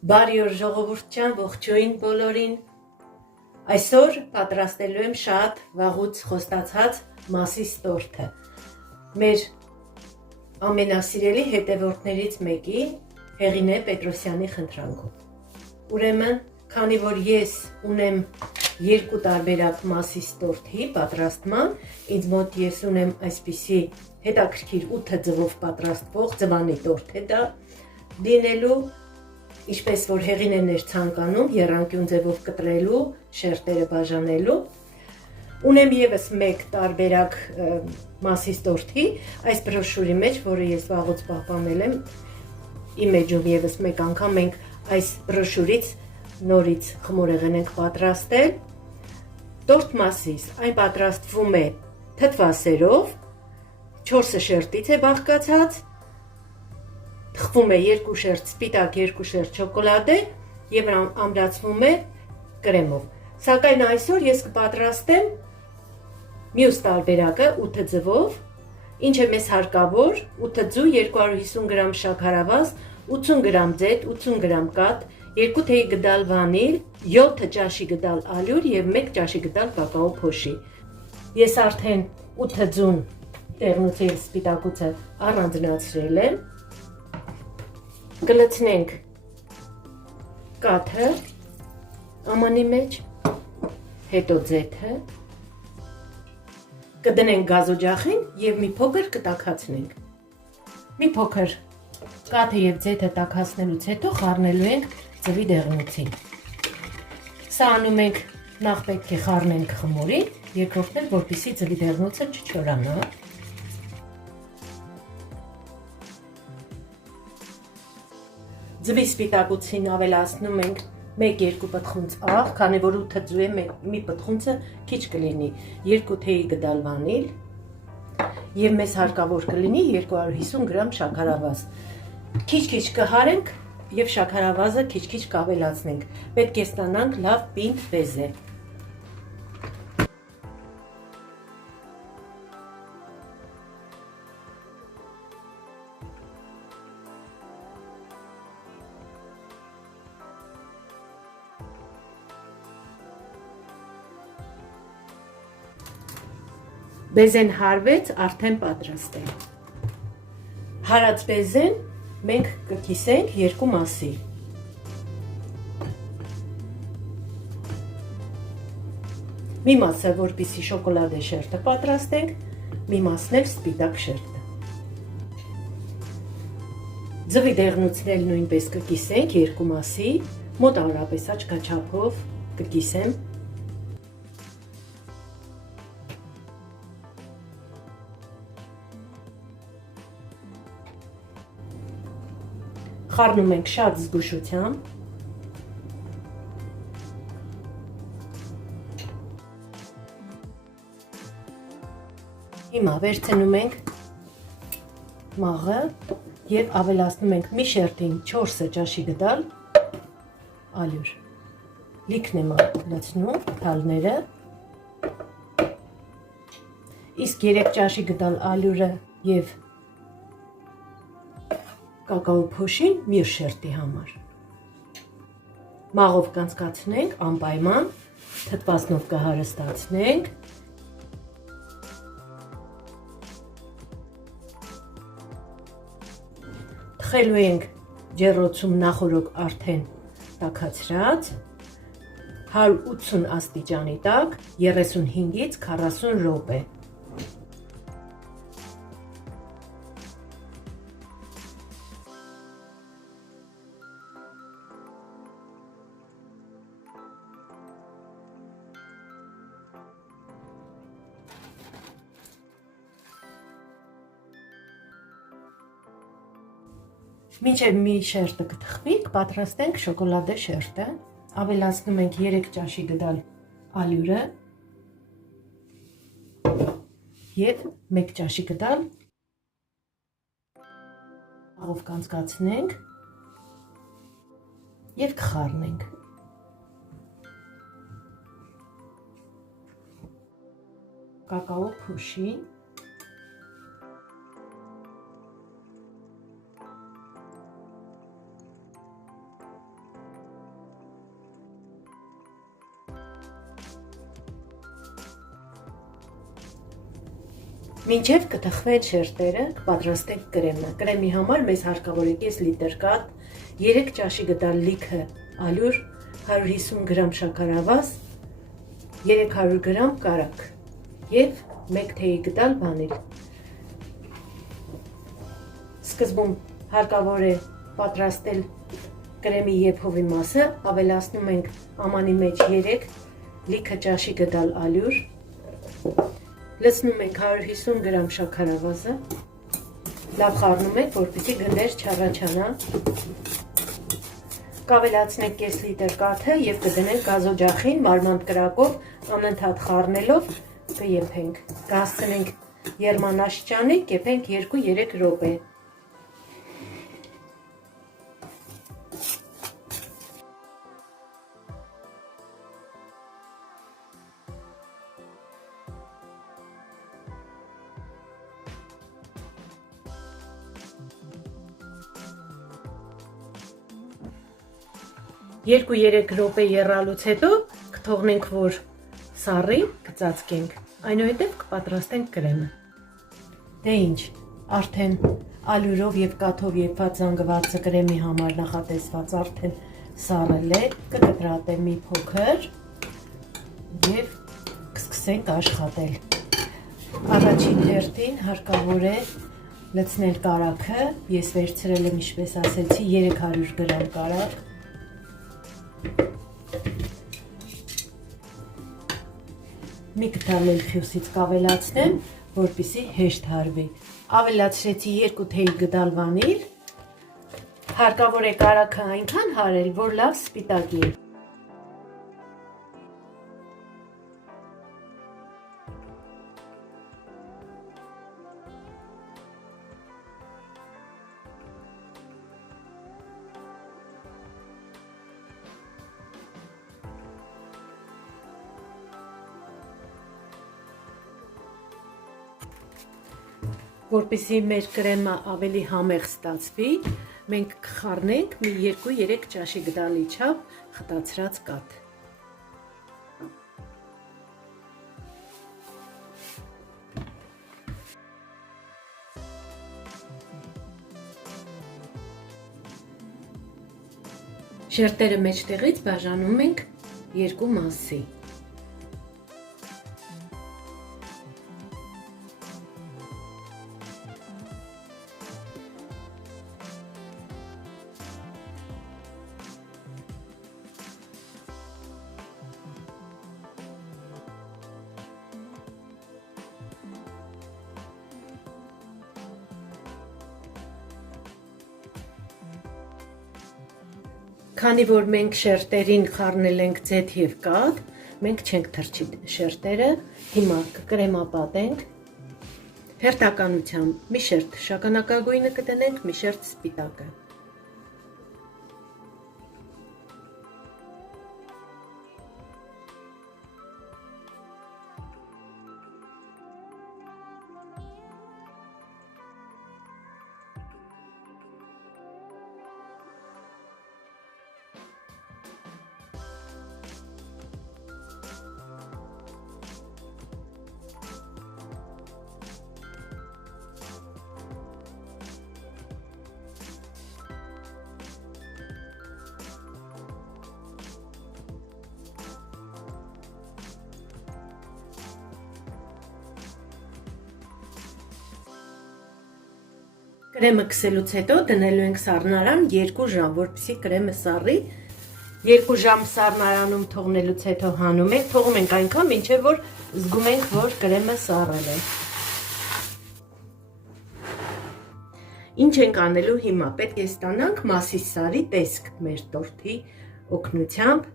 Բարի օր ժողովուրդ ջան, ողջույն բոլորին։ Այսօր պատրաստելու եմ շատ վաղուց խոստացած Մասիս տորթը։ Մեր ամենասիրելի հետևորդներից մեկի Հեղինե Պետրոսյանի խնդրանքով։ Ուրեմն, քանի որ ես ունեմ երկու տարբերակ Մասիս տորթի պատրաստման, ինձ մոտ ես ունեմ այսպիսի հետաքրքիր 8 ձվով պատրաստվող ձվանի տորթ է դա դինելու, ինչպես որ Հեղինեն էր ցանկանում եռանկյուն ձևով կտրելու, շերտերը բաժանելու։ Ունեմ եւս մեկ տարբերակ Մասիս տորթի, այս բրոշուրի մեջ, որը ես վաղուց պահպանել եմ, իմ էջում եւս մեկ անգամ մենք այս բրոշուրից նորից խմորեղեն ենք պատրաստել։ Տորթ Մասիս, այն պատրաստվում է թթվասերով, 4 շերտից է բաղկացած, թխվում է 2 շերտ սպիտակ, 2 շերտ շոկոլադե եւ ամրացվում է կրեմով։ Սակայն այսօր ես կպատրաստեմ մյուս տարբերակը 8 ձվով, ինչ է մեզ հարկավոր 8 ձու 250 գրամ շաքարավազ, 80 գրամ ձեթ, 80 գրամ կաթ, 2 թեյ գդալ վանիլ, 7 ճաշի գդալ ալյուր եւ 1 ճաշի գդալ կակաո փոշի։ Ես արդեն 8 ձուն տեղնուցել սպիտակուցը առանձնացրել եմ։ Կլցնենք կաթը ամանի մեջ, հետո ձեթը, կդնենք գազօջախին եւ մի փոքր կտաքացնենք։ Մի փոքր կաթը եւ ձեթը տաքացնելուց հետո խառնելու ենք ձվի դեղնուցին։ Սա անում ենք նախ պետք է խառնենք խմորին, երկրորդն էլ որպեսզի ձվի դեղնուցը չչորանա։ Ձվի սպիտակուցին ավելացնում ենք 1-2 պտղունց աղ, քանի որ 8 ձու է, մի պտղունցը քիչ կլինի, 2 թեյ գդալ վանիլ եւ մեզ հարկավոր կլինի 250 գրամ շաքարավազ։ Քիչ-քիչ կհարենք եւ շաքարավազը քիչ-քիչ կավելացնենք։ Պետք է ստանանք լավ պինդ բեզե։ Բեզեն հարվեց, արդեն պատրաստ է։ Հարած բեզեն մենք կկիսենք 2 մասի։ Մի մասը որպեսզի շոկոլադե շերտը պատրաստենք, մի մասն էլ սպիտակ շերտը։ Ձվի դեղնուցն էլ նույնպես կկիսենք 2 մասի, մոտավորապես աչքաչափով կկիսեմ։ Խառնում ենք շատ զգուշությամբ։ Հիմա վերցնում ենք մաղը եւ ավելացնում ենք մի շերտին 4 ճաշի գդալ ալյուր։ Լիքն եմ լցնում թալները։ Իսկ 3 ճաշի գդալ ալյուրը եւ կակաո փոշին մյուս շերտի համար։ Մաղով կանցկացնենք անպայման, թթվասնով կհարստացնենք։ Թխելու ենք ջեռոցում նախորոք արդեն տաքացրած 180 աստիճանի տակ 35-ից 40 րոպե։ Մինչև մի շերտը կթխվի, կպատրաստենք շոկոլադե շերտը, ավելացնում ենք 3 ճաշի գդալ ալյուրը եւ 1 ճաշի գդալ աղով կանցկացնենք եւ կխառնենք։ Կակաո փոշին Մինչև կթխվեն շերտերը, կպատրաստենք կրեմը։ Կրեմի համար մեզ հարկավոր է կես լիտր կաթ, 3 ճաշի գդալ լիքը ալյուր, 150 գրամ շաքարավազ, 300 գրամ կարագ և 1 թեյի գդալ վանիլ։ Սկզբում հարկավոր է պատրաստել կրեմի և հովի մասը, ավելացնում ենք ամանի մեջ 3 լիքը ճաշի գդալ ալյուր, լցնում ենք 150 գրամ շաքարավազը, լավ խառնում ենք, որպեսզի գնդեր չառաջանա, կավելացնենք կես լիտր կաթը և կդնենք գազօջախին մարմանդ կրակով անընդհատ խառնելով կեփենք, կհասցնենք եռմանաշճանի, կեփենք 2-3 րոպե։ Երկու-երեք րոպե եռալուց հետո կթողնենք, որ սառի, կծածկենք, այնուհետև կպատրաստենք կրեմը։ Դե ինչ, արդեն ալյուրով և կաթով եփված զանգվածը կրեմի համար նախատեսված արդեն սառել է, կկտրատեմ մի փոքր և կսկսենք աշխատել։ Առաջին հերթին հարկավոր է լցնել կարագը, ես վերցրել եմ, ինչպես ասեցի, 300 գրամ կարագ, մի կտալ էլ ֆյուսից կավելացնեմ, որպեսզի հեշտ հարվի։ Ավելացրեցի 2 թեյի գդալ վանիլ, հարկավոր է կարագը այնքան հարել, որ լավ սպիտակի։ Որպեսզի մեր կրեմը ավելի համեղ ստացվի, մենք կխառնենք մի 2-3 ճաշի գդալի չափ խտացրած կաթ։ Շերտերը մեջտեղից բաժանում ենք 2 մասի։ Քանի որ մենք շերտերին խառնել ենք ձեթ և կաթ, մենք չենք թրջի շերտերը, հիմա կկրեմապատենք, հերթականությամբ մի շերտ շագանակագույնը կդնենք, մի շերտ սպիտակը։ Կրեմը քսելուց հետո դնելու ենք սառնարան 2 ժամ, որպեսզի կրեմը սառի, 2 ժամ սառնարանում թողնելուց հետո հանում ենք, թողում ենք այնքան, մինչև որ զգում ենք, որ կրեմը սառել է։ Ինչ ենք անելու հիմա, պետք է ստանանք Մասիս սարի տեսք մեր տորթի օգնությամբ,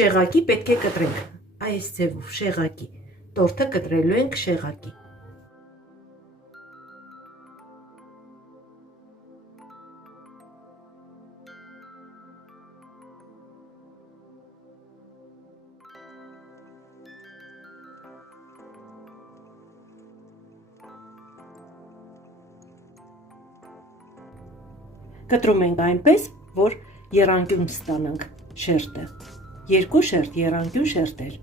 շեղակի պետք է կտրենք, այս ձևով շեղակի, տորթը կտրելու ենք շեղակի։ Կտրում ենք այնպես, որ եռանկյուն ստանանք շերտը, 2 շերտ եռանկյուն շերտեր։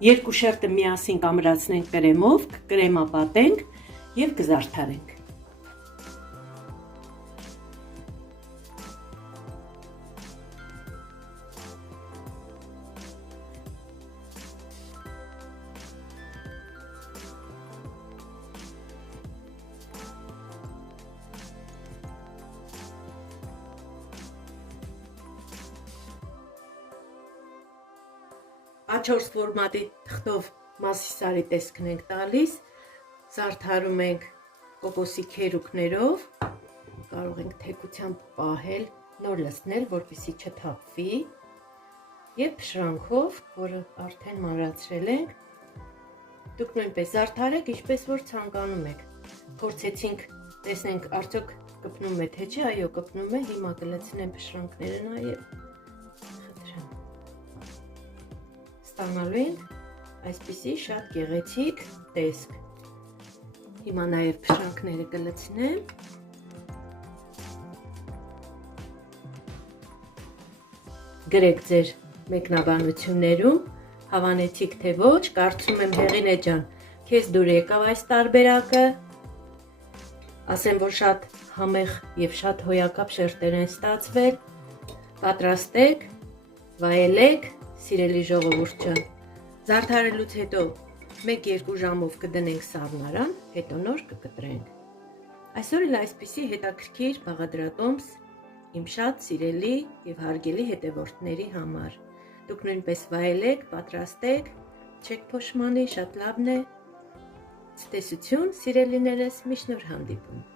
Երկու շերտը միասին կամրացնենք կրեմով, կկրեմապատենք և կզարդարենք։ A4 ֆորմատի թղթով մասիսարի տեսքն ենք տալիս, զարդարում ենք կոկոսի քերուկներով, կարող ենք թեքությամբ պահել, նոր լցնել, որպեսզի չթափվի, և փշրանքով, որը արդեն մանրացրել ենք, դուք նույնպես զարդարեք, ինչպես որ ցանկանում եք։ Փորձեցինք, տեսնենք արդյոք կպնում է թե չէ, այո կպնում է, հիմա կլցնեմ փշրանքները նաև։ Ստանալու ենք այսպիսի շատ գեղեցիկ տեսք։ Հիմա նաև փշրանքները կլցնեմ։ Գրեք ձեր մեկնաբանություններում, հավանեցիք թե ոչ, կարծում եմ Հեղինե ջան, քեզ դուր եկավ այս տարբերակը։ Ասեմ, որ շատ համեղ և շատ հոյակապ շերտեր են ստացվել։ Պատրաստեք, վայելեք, սիրելի ժողովուրդ ջան, զարդարելուց հետո 1-2 ժամով կդնենք սառնարան, հետո նոր կկտրենք։ Այսօր էլ այսպիսի հետաքրքիր բաղադրատոմս իմ շատ սիրելի և հարգելի հետևորդների համար։ Դուք նույնպես վայելեք, պատրաստեք, չեք փոշմանի, շատ լավն է։ Ցտեսություն, սիրելիներս, միշտ նոր հանդիպում։